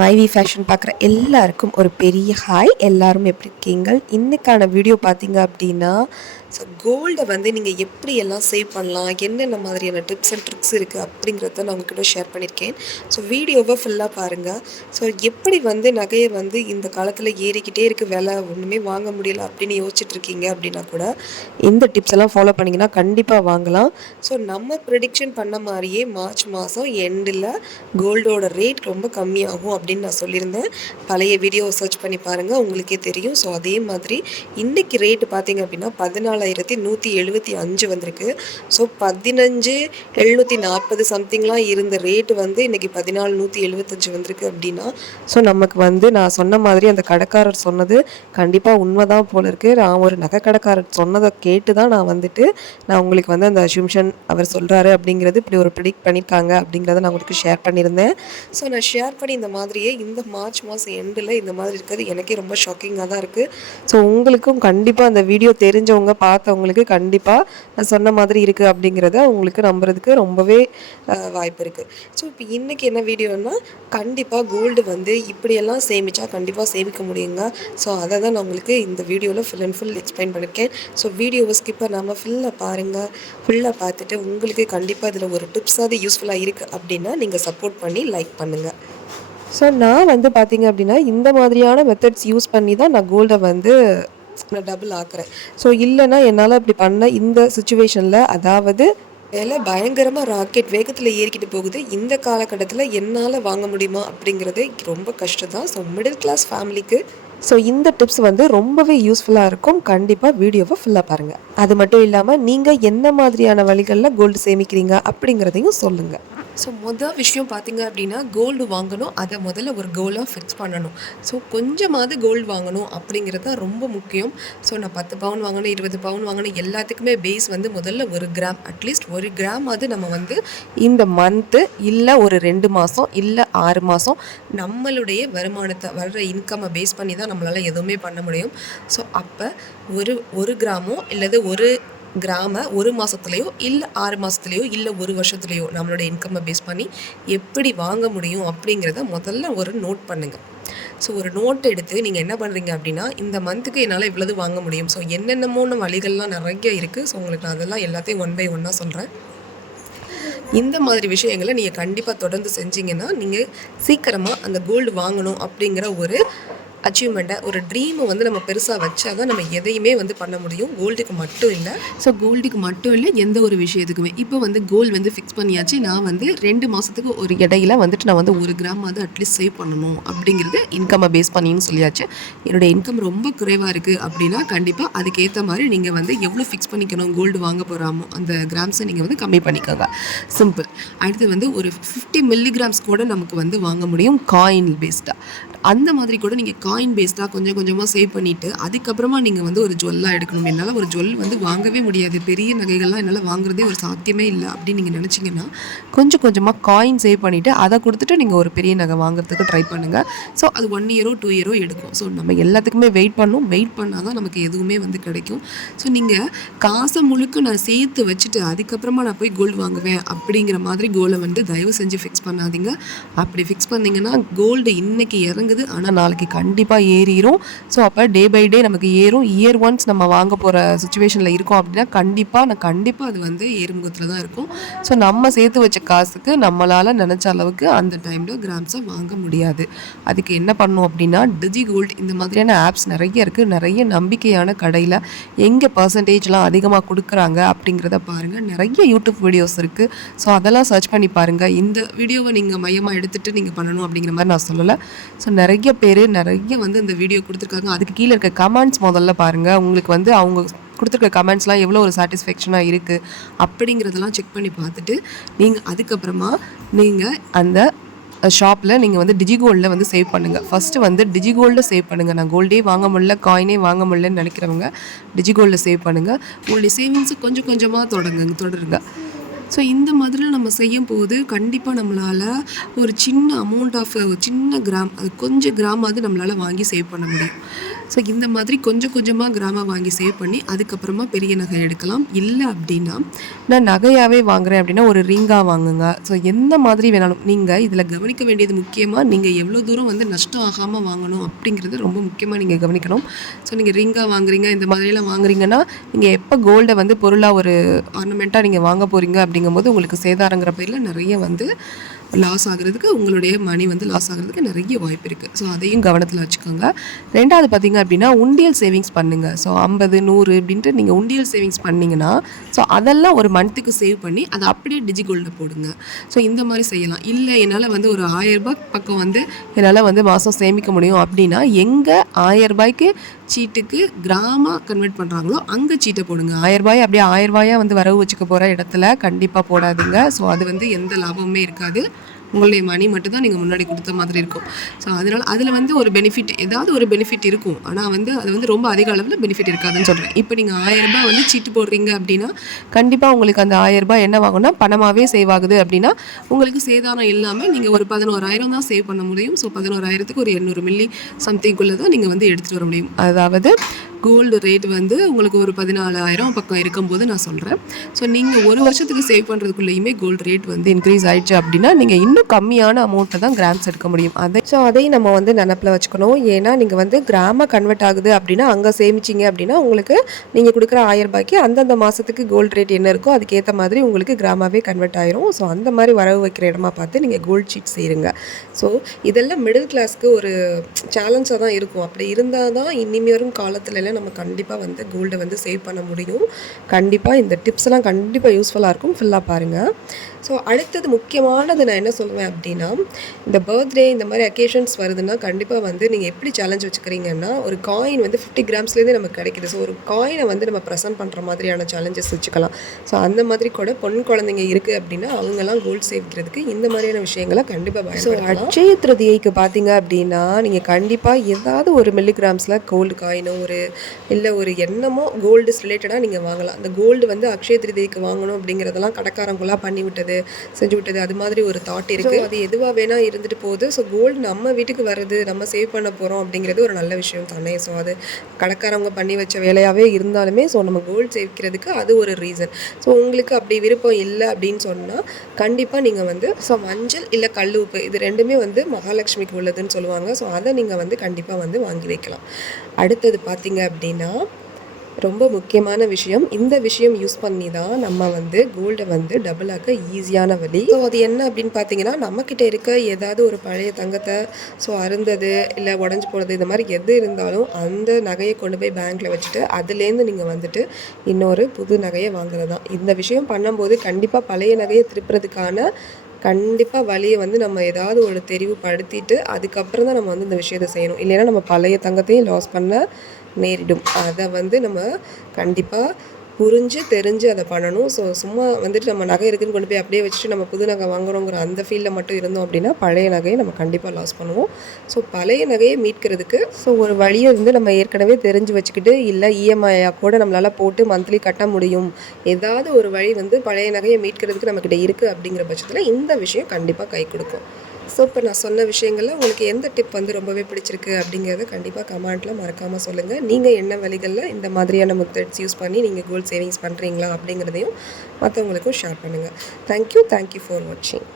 மைவி ஃபேஷன் பார்க்குற எல்லாருக்கும் ஒரு பெரிய ஹாய். எல்லாரும் எப்படி இருக்கீங்க? இன்றைக்கான வீடியோ பார்த்தீங்க அப்படின்னா, ஸோ கோல்டை வந்து நீங்கள் எப்படியெல்லாம் சேவ் பண்ணலாம், என்னென்ன மாதிரியான டிப்ஸ் அண்ட் ட்ரிக்ஸ் இருக்குது அப்படிங்கிறத நான் உங்ககிட்ட ஷேர் பண்ணியிருக்கேன். ஸோ வீடியோவை ஃபுல்லாக பாருங்கள். ஸோ எப்படி வந்து நகையை வந்து இந்த காலத்தில் ஏறிக்கிட்டே இருக்குது, விலை ஒன்றுமே வாங்க முடியல அப்படின்னு யோசிச்சுட்ருக்கீங்க அப்படின்னா கூட இந்த டிப்ஸ் எல்லாம் ஃபாலோ பண்ணிங்கன்னா கண்டிப்பாக வாங்கலாம். ஸோ நம்ம ப்ரெடிக்ஷன் பண்ண மாதிரியே மார்ச் மாதம் எண்டில் கோல்டோட ரேட் ரொம்ப கம்மியாகும் அப்படின்னு நான் சொல்லியிருந்தேன். பழைய வீடியோவை சர்ச் பண்ணி பாருங்கள், உங்களுக்கே தெரியும். ஸோ அதே மாதிரி இன்றைக்கி ரேட்டு பார்த்திங்க அப்படின்னா 14,175 வந்திருக்கு. ஸோ 15,740 சம்திங்லாம் இருந்த ரேட்டு வந்து இன்றைக்கி 14,175 வந்திருக்கு அப்படின்னா, ஸோ நமக்கு வந்து நான் சொன்ன மாதிரி அந்த கடைக்காரர் சொன்னது கண்டிப்பாக உண்மை தான் போல இருக்குது. நான் ஒரு நகை கடைக்காரர் சொன்னதை கேட்டு தான் நான் உங்களுக்கு வந்து அந்த அசம்ஷன் அவர் சொல்கிறாரு அப்படிங்கிறது இப்படி ஒரு ப்ரிடிக்ட் பண்ணியிருக்காங்க அப்படிங்கிறத நான் உங்களுக்கு ஷேர் பண்ணியிருந்தேன். ஸோ நான் ஷேர் பண்ணி இந்த மாதிரியே இந்த மார்ச் மாதம் எண்டில் இந்த மாதிரி இருக்கிறது எனக்கே ரொம்ப ஷாக்கிங்காக தான் இருக்குது. ஸோ உங்களுக்கும் கண்டிப்பாக அந்த வீடியோ தெரிஞ்சவங்க பார்த்தவங்களுக்கு கண்டிப்பாக நான் சொன்ன மாதிரி இருக்குது அப்படிங்கிறத உங்களுக்கு நம்புறதுக்கு ரொம்பவே வாய்ப்பு இருக்குது. ஸோ இப்போ இன்றைக்கி என்ன வீடியோன்னா, கண்டிப்பாக கோல்டு வந்து இப்படியெல்லாம் சேமித்தா கண்டிப்பாக சேமிக்க முடியுங்க. ஸோ அதை தான் நான் உங்களுக்கு இந்த வீடியோவில் ஃபுல் அண்ட் ஃபுல் எக்ஸ்பிளைன் பண்ணியிருக்கேன். ஸோ வீடியோவை ஸ்கிப் பண்ணாமல் ஃபுல்லாக பாருங்கள். ஃபுல்லாக பார்த்துட்டு உங்களுக்கு கண்டிப்பாக இதில் ஒரு டிப்ஸாவது யூஸ்ஃபுல்லாக இருக்குது அப்படின்னா நீங்கள் சப்போர்ட் பண்ணி லைக் பண்ணுங்கள். ஸோ நான் வந்து பார்த்திங்க அப்படின்னா இந்த மாதிரியான மெத்தட்ஸ் யூஸ் பண்ணி தான் நான் கோல்டை வந்து நான் டபுள் ஆக்குறேன். ஸோ இல்லைன்னா என்னால் இப்படி பண்ண இந்த சுச்சுவேஷனில், அதாவது விலை பயங்கரமாக ராக்கெட் வேகத்தில் ஏறிக்கிட்டு போகுது, இந்த காலகட்டத்தில் என்னால் வாங்க முடியுமா அப்படிங்கிறது ரொம்ப கஷ்டம் தான். ஸோ மிடில் கிளாஸ் ஃபேமிலிக்கு ஸோ இந்த டிப்ஸ் வந்து ரொம்பவே யூஸ்ஃபுல்லாக இருக்கும். கண்டிப்பாக வீடியோவை ஃபுல்லாக பாருங்கள். அது மட்டும் இல்லாமல் நீங்கள் என்ன மாதிரியான வழிகளில் கோல்டு சேமிக்கிறீங்க அப்படிங்கிறதையும் சொல்லுங்கள். ஸோ மொதல் விஷயம் பார்த்திங்க அப்படின்னா, கோல்டு வாங்கணும், அதை முதல்ல ஒரு கோலாக ஃபிக்ஸ் பண்ணணும். ஸோ கொஞ்சமாவது கோல்டு வாங்கணும் அப்படிங்கிறது தான் ரொம்ப முக்கியம். ஸோ நான் 10 பவுன் வாங்கணும், 20 பவுன் வாங்கணும், எல்லாத்துக்குமே பேஸ் வந்து முதல்ல 1 கிராம், அட்லீஸ்ட் 1 கிராமாவது நம்ம வந்து இந்த மந்த்து இல்லை ஒரு 2 மாதம் இல்லை 6 மாதம் நம்மளுடைய வருமானத்தை வர்ற இன்கம்மை பேஸ் பண்ணி தான் நம்மளால் எதுவுமே பண்ண முடியும். ஸோ அப்போ ஒரு கிராமோ இல்லது ஒரு கிராம 1 மாதத்துலையோ இல்லை 6 மாதத்துலையோ இல்லை 1 வருஷத்துலையோ நம்மளோட இன்கம்மை பேஸ் பண்ணி எப்படி வாங்க முடியும் அப்படிங்கிறத முதல்ல ஒரு நோட் பண்ணுங்கள். ஸோ ஒரு நோட் எடுத்து நீங்கள் என்ன பண்ணுறீங்க அப்படின்னா, இந்த மந்த்துக்கு என்னால் இவ்வளவு வாங்க முடியும். ஸோ என்னென்னமோன வழிகள்லாம் நிறைய இருக்குது. ஸோ உங்களுக்கு நான் அதெல்லாம் எல்லாத்தையும் 1 by 1 சொல்கிறேன். இந்த மாதிரி விஷயங்களை நீங்கள் கண்டிப்பாக தொடர்ந்து செஞ்சீங்கன்னா நீங்கள் சீக்கிரமாக அந்த கோல்டு வாங்கணும் அப்படிங்கிற ஒரு அச்சீவ்மெண்ட்டை, ஒரு ட்ரீமை வந்து நம்ம பெருசாக வச்சா தான் நம்ம எதையுமே வந்து பண்ண முடியும். கோல்டுக்கு மட்டும் இல்லை, ஸோ கோல்டுக்கு மட்டும் இல்லை, எந்த ஒரு விஷயத்துக்குமே. இப்போ வந்து கோல்டு வந்து ஃபிக்ஸ் பண்ணியாச்சு. நான் வந்து 2 மாதத்துக்கு ஒரு இடையில வந்துட்டு நான் வந்து 1 கிராம் வந்து அட்லீஸ்ட் சேவ் பண்ணணும் அப்படிங்கிறது இன்கம்மை பேஸ் பண்ணின்னு சொல்லியாச்சு. என்னோடய இன்கம் ரொம்ப குறைவாக இருக்குது அப்படின்னா கண்டிப்பாக அதுக்கேற்ற மாதிரி நீங்கள் வந்து எவ்வளோ ஃபிக்ஸ் பண்ணிக்கணும், கோல்டு வாங்க போகிறாமோ அந்த கிராம்ஸை நீங்கள் வந்து கம்மி பண்ணிக்கோங்க. சிம்பிள். அடுத்து வந்து ஒரு 50 மில்லிகிராம்ஸ் கூட நமக்கு வந்து வாங்க முடியும் காயின் பேஸ்டாக. அந்த மாதிரி கூட நீங்கள் காயின் பேஸ்டாக கொஞ்சம் கொஞ்சமாக சேவ் பண்ணிவிட்டு அதுக்கப்புறமா நீங்கள் வந்து ஒரு ஜுவல்லாக எடுக்கணும். என்னால் ஒரு ஜுவல் வந்து வாங்கவே முடியாது, பெரிய நகைகள்லாம் என்னால் வாங்குறதே ஒரு சாத்தியமே இல்லை அப்படின்னு நீங்கள் நினச்சிங்கன்னா கொஞ்சம் கொஞ்சமாக காயின் சேவ் பண்ணிவிட்டு அதை கொடுத்துட்டு நீங்கள் ஒரு பெரிய நகை வாங்குறதுக்கு ட்ரை பண்ணுங்கள். ஸோ அது 1 இயரோ 2 இயரோ எடுக்கும். ஸோ நம்ம எல்லாத்துக்குமே வெயிட் பண்ணால் தான் நமக்கு எதுவுமே வந்து கிடைக்கும். ஸோ நீங்கள் காசை முழுக்க நான் சேர்த்து வச்சுட்டு அதுக்கப்புறமா நான் போய் கோல்டு வாங்குவேன் அப்படிங்கிற மாதிரி கோலை வந்து தயவு செஞ்சு ஃபிக்ஸ் பண்ணாதீங்க. அப்படி ஃபிக்ஸ் பண்ணிங்கன்னா கோல்டு இன்றைக்கி இறங்குது, ஆனால் நாளைக்கு கண்டிப்பாக ஏறிடும். ஸோ அப்போ டே பை டே நமக்கு ஏறும். இயர் ஒன்ஸ் நம்ம வாங்க போகிற சுச்சுவேஷனில் இருக்கோம் அப்படின்னா கண்டிப்பாக அது வந்து ஏறுமுகத்தில் தான் இருக்கும். ஸோ நம்ம சேர்த்து வச்ச காசுக்கு நம்மளால் நினச்ச அளவுக்கு அந்த டைமில் கிராம்ஸை வாங்க முடியாது. அதுக்கு என்ன பண்ணணும் அப்படின்னா, டிஜி கோல்டு இந்த மாதிரியான ஆப்ஸ் நிறைய இருக்குது. நிறைய நம்பிக்கையான கடையில் எங்கே பர்சன்டேஜ்லாம் அதிகமாக கொடுக்குறாங்க அப்படிங்கிறத பாருங்கள். நிறைய யூடியூப் வீடியோஸ் இருக்குது. ஸோ அதெல்லாம் சர்ச் பண்ணி பாருங்கள். இந்த வீடியோவை நீங்கள் மையமாக எடுத்துகிட்டு நீங்கள் பண்ணணும் அப்படிங்கிற மாதிரி நான் சொல்லலை. ஸோ நிறைய பேர் நிறைய வந்து இந்த வீடியோ கொடுத்துருக்காங்க. அதுக்கு கீழே இருக்க கமெண்ட்ஸ் முதல்ல பாருங்கள். உங்களுக்கு வந்து அவங்க கொடுத்துருக்க கமெண்ட்ஸ்லாம் எவ்வளோ ஒரு சாட்டிஸ்ஃபேக்ஷனாக இருக்குது அப்படிங்கிறதெல்லாம் செக் பண்ணி பார்த்துட்டு நீங்கள் அதுக்கப்புறமா நீங்கள் அந்த ஷாப்பில் நீங்கள் வந்து டிஜிகோல்டில் வந்து சேவ் பண்ணுங்கள். ஃபஸ்ட்டு வந்து டிஜிகோல்டில் சேவ் பண்ணுங்கள். நான் கோல்டே வாங்க முடியல, காயினே வாங்க முடியலன்னு நினைக்கிறவங்க டிஜிகோல்டில் சேவ் பண்ணுங்கள். உங்களுடைய சேவிங்ஸை கொஞ்சம் கொஞ்சமாக தொடருங்க. ஸோ இந்த மாதிரிலாம் நம்ம செய்யும் போது கண்டிப்பாக நம்மளால் ஒரு சின்ன அமௌண்ட் ஆஃப் சின்ன கிராம், அது கொஞ்சம் கிராமாவது நம்மளால் வாங்கி சேவ் பண்ண முடியும். ஸோ இந்த மாதிரி கொஞ்சம் கொஞ்சமாக கிராமாக வாங்கி சேவ் பண்ணி அதுக்கப்புறமா பெரிய நகை எடுக்கலாம். இல்லை அப்படின்னா நான் நகையாகவே வாங்குறேன் அப்படின்னா ஒரு ரிங்காக வாங்குங்க. ஸோ எந்த மாதிரி வேணாலும் நீங்கள் இதில் கவனிக்க வேண்டியது முக்கியமாக நீங்கள் எவ்வளோ தூரம் வந்து நஷ்டம் ஆகாமல் வாங்கணும் அப்படிங்கிறது ரொம்ப முக்கியமாக நீங்கள் கவனிக்கணும். ஸோ நீங்கள் ரிங்காக வாங்குறீங்க, இந்த மாதிரிலாம் வாங்குறீங்கன்னா நீங்கள் எப்போ கோல்டை வந்து பொருளாக ஒரு ஆர்னமெண்ட்டாக நீங்கள் வாங்க போகிறீங்க அப்படிங்கும்போது உங்களுக்கு சேதாரங்கிற பேரில் நிறைய வந்து லாஸ் ஆகிறதுக்கு, உங்களுடைய மணி வந்து லாஸ் ஆகிறதுக்கு நிறைய வாய்ப்பு இருக்குது. ஸோ அதையும் கவனத்தில் வச்சுக்கோங்க. ரெண்டாவது பார்த்திங்க அப்படின்னா உண்டியல் சேவிங்ஸ் பண்ணுங்கள். ஸோ 50, 100 இப்படின்ட்டு நீங்கள் உண்டியல் சேவிங்ஸ் பண்ணிங்கன்னா ஸோ அதெல்லாம் ஒரு மந்த்துக்கு சேவ் பண்ணி அதை அப்படியே டிஜிகோல்டில் போடுங்க. ஸோ இந்த மாதிரி செய்யலாம். இல்லை என்னால் வந்து ஒரு 1000 ரூபாய் பக்கம் வந்து என்னால் வந்து மாதம் சேமிக்க முடியும் அப்படின்னா எங்கே 1000 ரூபாய்க்கு சீட்டுக்கு கிராமாக கன்வெர்ட் பண்ணுறாங்களோ அங்கே சீட்டை போடுங்க. 1000 ரூபாய் அப்படியே 1000 ரூபாயாக வந்து வரவு வச்சுக்க போகிற இடத்துல கண்டிப்பாக போடாதீங்க. ஸோ அது வந்து எந்த லாபமுமே இருக்காது. உங்களுடைய மணி மட்டும் தான் நீங்கள் முன்னாடி கொடுத்த மாதிரி இருக்கும். ஸோ அதனால் அதில் வந்து ஒரு பெனிஃபிட், ஏதாவது ஒரு பெனிஃபிட் இருக்கும். ஆனால் வந்து அது வந்து ரொம்ப அதிக அளவில் பெனிஃபிட் இருக்காதுன்னு சொல்கிறேன். இப்போ நீங்கள் 1000 ரூபாய் வந்து சீட்டு போடுறீங்க அப்படின்னா கண்டிப்பாக உங்களுக்கு அந்த 1000 ரூபாய் என்ன ஆகும்னா பணமாகவே சேவ் ஆகுது அப்படின்னா உங்களுக்கு சேதாரம் இல்லாமல் நீங்கள் ஒரு 11,000 தான் சேவ் பண்ண முடியும். ஸோ 11,000க்கு ஒரு 800 மில்லி சம்திங்குள்ளே தான் நீங்கள் வந்து எடுத்துகிட்டு வர முடியும். அதாவது கோல்டு ரேட் வந்து உங்களுக்கு ஒரு 14,000 பக்கம் இருக்கும்போது நான் சொல்கிறேன். ஸோ நீங்கள் ஒரு வருஷத்துக்கு சேவ் பண்ணுறதுக்குள்ளேயுமே கோல்டு ரேட் வந்து இன்க்ரீஸ் ஆகிடுச்சு அப்படின்னா நீங்கள் இன்னும் கம்மியான அமௌண்ட்டை தான் கிராம்ஸ் எடுக்க முடியும். அதையும் நம்ம வந்து நினப்பில் வச்சுக்கணும். ஏன்னா நீங்கள் வந்து கிராமாக கன்வெர்ட் ஆகுது அப்படின்னா அங்கே சேமிச்சிங்க அப்படின்னா உங்களுக்கு நீங்கள் கொடுக்குற 1000 ரூபாய்க்கு அந்தந்த மாதத்துக்கு கோல்டு ரேட் என்ன இருக்கோ அதுக்கேற்ற மாதிரி உங்களுக்கு கிராமாகவே கன்வெர்ட் ஆயிரும். ஸோ அந்த மாதிரி வரவு வைக்கிற இடமா பார்த்து நீங்கள் கோல்டு ஷீட் செய்யுங்க. ஸோ இதெல்லாம் மிடில் கிளாஸ்க்கு ஒரு சேலஞ்சாக தான் இருக்கும். அப்படி இருந்தால் தான் இனிமே வரும் காலத்துல நம்ம கண்டிப்பாக வந்து கோல்டை வந்து சேவ் பண்ண முடியும். கண்டிப்பாக இந்த டிப்ஸ்லாம் கண்டிப்பாக யூஸ்ஃபுல்லாக இருக்கும். ஃபுல்லாக பாருங்கள். ஸோ அடுத்தது முக்கியமானது நான் என்ன சொல்லுவேன் அப்படின்னா இந்த பர்த்டே இந்த மாதிரி அக்கேஷன்ஸ் வருதுன்னா கண்டிப்பாக வந்து நீங்கள் எப்படி சேலஞ்ச் வச்சுக்கிறீங்கன்னா ஒரு காயின் வந்து 50 கிராம்ஸ்லேருந்தே நமக்கு கிடைக்கிது. ஸோ ஒரு காயினை வந்து நம்ம ப்ரெசென்ட் பண்ணுற மாதிரியான சேலஞ்சஸ் வச்சுக்கலாம். ஸோ அந்த மாதிரி கூட பொன் குழந்தைங்க இருக்குது அப்படின்னா அவங்கெல்லாம் கோல்டு சேவிக்கிறதுக்கு இந்த மாதிரியான விஷயங்களை கண்டிப்பாக பயன்படுத்தலாம். ஸோ அட்சய திருதியைக்கு பார்த்தீங்க அப்படின்னா நீங்கள் கண்டிப்பாக ஏதாவது ஒரு மில்லிகிராம்ஸில் கோல்டு காயினோ இல்லை ஒரு எண்ணமோ கோல்டு ரிலேட்டடாக நீங்கள் வாங்கலாம். அந்த கோல்டு வந்து அக்ஷய திருதியைக்கு வாங்கணும் அப்படிங்கிறதெல்லாம் கடைக்காரங்களாக பண்ணி விட்டது செஞ்சு விட்டது அது மாதிரி ஒரு தாட் இருக்குது. அது எதுவாக வேணால் இருந்துட்டு போகுது. ஸோ கோல்டு நம்ம வீட்டுக்கு வருது, நம்ம சேவ் பண்ண போகிறோம் அப்படிங்கிறது ஒரு நல்ல விஷயம் தானே. ஸோ அது கடைக்காரவங்க பண்ணி வச்ச வேலையாகவே இருந்தாலுமே ஸோ நம்ம கோல்டு சேவிக்கிறதுக்கு அது ஒரு ரீசன். ஸோ உங்களுக்கு அப்படி விருப்பம் இல்லை அப்படின்னு சொன்னால் கண்டிப்பாக நீங்கள் வந்து ஸோ மஞ்சள் இல்லை கல் உப்பு இது ரெண்டுமே வந்து மகாலட்சுமிக்கு உள்ளதுன்னு சொல்லுவாங்க. ஸோ அதை நீங்கள் வந்து கண்டிப்பாக வந்து வாங்கி வைக்கலாம். அடுத்தது பார்த்தீங்க அப்படின்னா ரொம்ப முக்கியமான விஷயம், இந்த விஷயம் யூஸ் பண்ணி தான் நம்ம வந்து கோல்டை வந்து டபுள் ஆக்க ஈஸியான வழி. ஸோ அது என்ன அப்படின்னு பார்த்தீங்கன்னா நம்மக்கிட்ட இருக்க ஏதாவது ஒரு பழைய தங்கத்தை ஸோ அருந்தது இல்லை உடஞ்சி போகிறது இந்த மாதிரி எது இருந்தாலும் அந்த நகையை கொண்டு போய் பேங்க்கில் வச்சுட்டு அதுலேருந்து நீங்கள் வந்துட்டு இன்னொரு புது நகையை வாங்குறது தான். இந்த விஷயம் பண்ணும்போது கண்டிப்பாக பழைய நகையை திருப்புறதுக்கான கண்டிப்பாக வழியை வந்து நம்ம ஏதாவது ஒரு தெரிவுபடுத்திட்டு அதுக்கப்புறம் தான் நம்ம வந்து இந்த விஷயத்தை செய்யணும். இல்லைன்னா நம்ம பழைய தங்கத்தையும் லாஸ் பண்ண நேரிடும். அதை வந்து நம்ம கண்டிப்பாக புரிஞ்சு தெரிஞ்சு அதை பண்ணணும். ஸோ சும்மா வந்துட்டு நம்ம நகை இருக்குதுன்னு கொண்டு போய் அப்படியே வச்சுட்டு நம்ம புது நகை வாங்குறோங்கிற அந்த ஃபீல்டில் மட்டும் இருந்தோம் அப்படின்னா பழைய நகையை நம்ம கண்டிப்பாக லாஸ் பண்ணுவோம். ஸோ பழைய நகையை மீட்கிறதுக்கு ஸோ ஒரு வழியை வந்து நம்ம ஏற்கனவே தெரிஞ்சு வச்சுக்கிட்டு இல்லை இஎம்ஐயாக கூட நம்மளால் போட்டு மந்த்லி கட்ட முடியும், ஏதாவது ஒரு வழி வந்து பழைய நகையை மீட்கிறதுக்கு நம்மக்கிட்ட இருக்குது அப்படிங்கிற பட்சத்தில் இந்த விஷயம் கண்டிப்பாக கை கொடுக்கும். ஸோ இப்போ நான் சொன்ன விஷயங்களில் உங்களுக்கு எந்த டிப் வந்து ரொம்பவே பிடிச்சிருக்கு அப்படிங்கிறத கண்டிப்பாக கமெண்ட்டில் மறக்காமல் சொல்லுங்கள். நீங்கள் என்ன வழிகளில் இந்த மாதிரியான மெத்தட்ஸ் யூஸ் பண்ணி நீங்கள் கோல்ட் சேவிங்ஸ் பண்ணுறீங்களா அப்படிங்கிறதையும் மற்றவங்களுக்கும் ஷேர் பண்ணுங்கள். தேங்க்யூ ஃபார் வாட்சிங்.